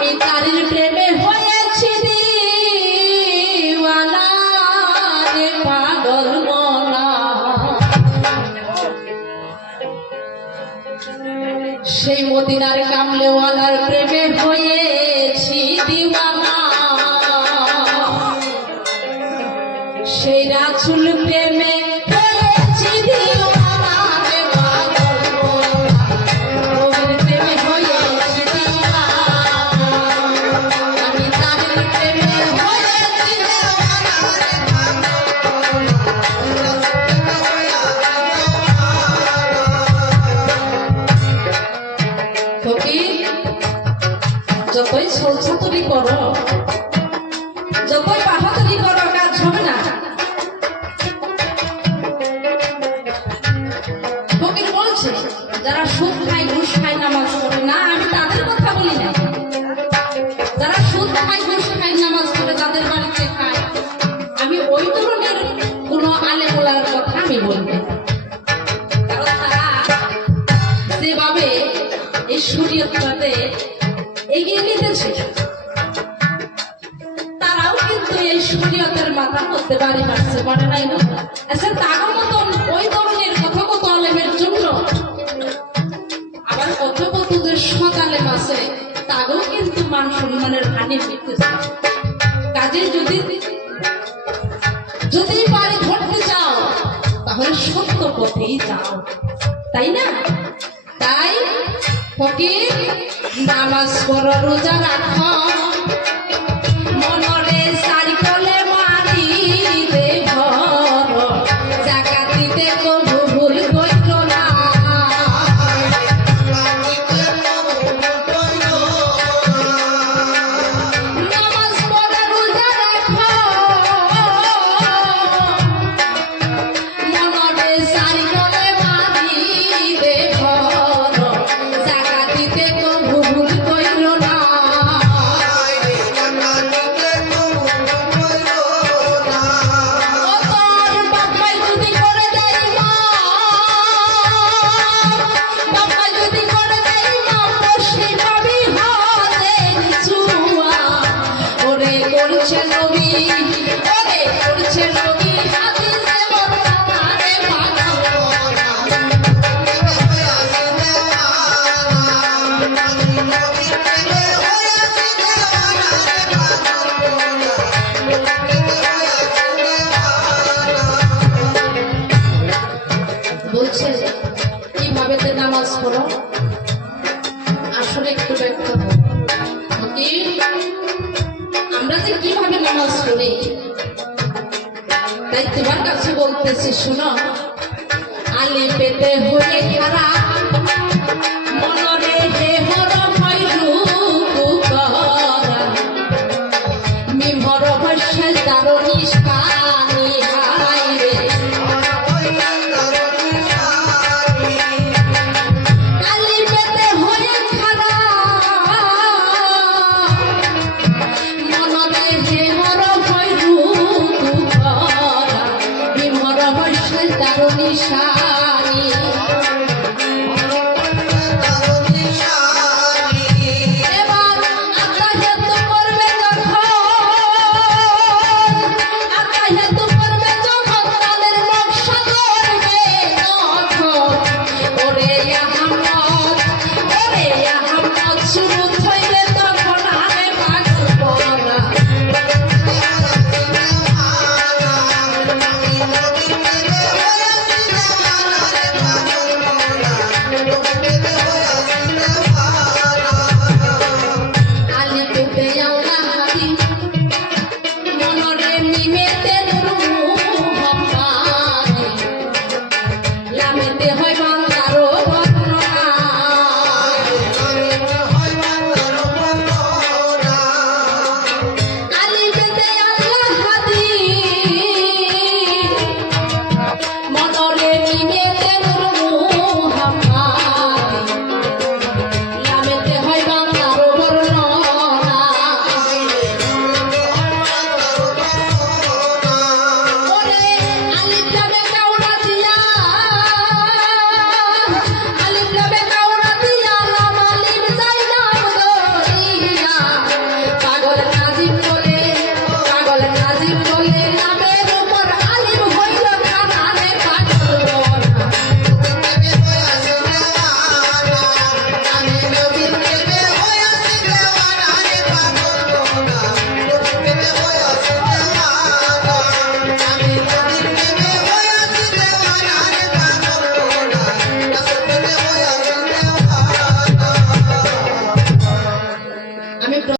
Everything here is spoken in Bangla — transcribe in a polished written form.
আমি তারির প্রেমে হয়েছি দিওয়ানা রে পাগল মনা। সেই মদিনার কামলেওয়ালার প্রেমে হয়েছি দিওয়ানা। সেই রাসূল প্রেমে হয়েছি দিওয়ানা রে পাগল মনা। নবীর প্রেমে হয়েছি দিওয়ানা। আমি তারির প্রেমে হয়েছি দিওয়ানা রে পাগল মনা। ফকির, যতই ছলছাতুরি করো, যতই বাহাদুরি করো, কাজ হবে না। ফকির বলছে যারা সুদ খায়, ঘুষ খায়, নামাজ পড়ে না, আমি তাদের কথা বলি না। যারা সুদ খায়, ঘুষ খায়, নামাজ পড়ে, যাদের বাড়িতে খায়, আমি ওই ধরনের কোন আলেমুলার কথা আমি বলবো। কারণ তারা যেভাবে এই শরীয়তটাতে এগিয়ে নিতেছে, তারাও কিন্তু এই শরীয়তের মাথা করতে পারি পারছে, পারে নাই না। আচ্ছা, তার মতন ওই ধরনের কথকথ আলেমের জন্য আবার কথকথ যে সৎ আলেম আছে, তাকেও কিন্তু মান সম্মানের হানি হইতেছে। কাজে যদি বাড়ি ধরতে চাও, তাহলে সত্য পথেই যাও, তাই না? তাই ফকির, নামাজ পড়ো, রোজা রাখো, মনরে সারি কলে মারি দে ঘর, জাকাত দিতে কবু ভুল কইরো না। নামাজ পড়ো, রোজা রাখো, মনরে সারি কলে মারি দে ঘর, জাকাত দিতে কবু ভুল কইরো না। বলছে কিভাবে নামাজ পড়ো, আসলে একটু ব্যাখ্যা করো। আমরা যে কিভাবে নামাজ পড়ি, তাই তোমার কাছে বলতেছি, শুনো। আলি পেতে হয়ে খারাপ